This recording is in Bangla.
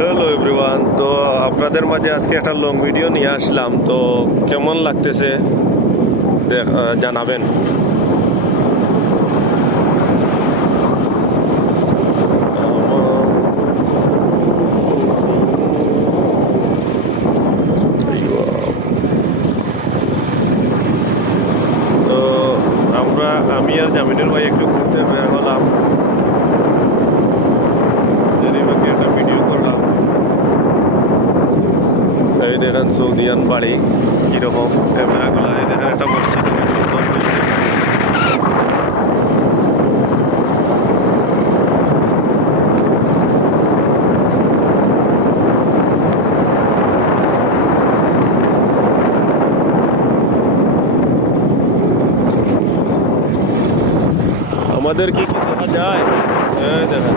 হ্যালো এভরিওয়ান, তো আপনাদের মাঝে আজকে একটা লং ভিডিও নিয়ে আসলাম। তো কেমন লাগতেছে জানাবেন। তো আমি আর জামিনুর ভাই একটু ঘুরতে বের হলাম, একটা ভিডিও করলাম। এই দেখেন সৌদিয়ান বাড়ি কিরকম ক্যামেরাগুলো। এই দেখেন একটা মসজিদ অনেক সুন্দর হয়েছে। আমাদের কি কি দেখা যায়, দেখেন।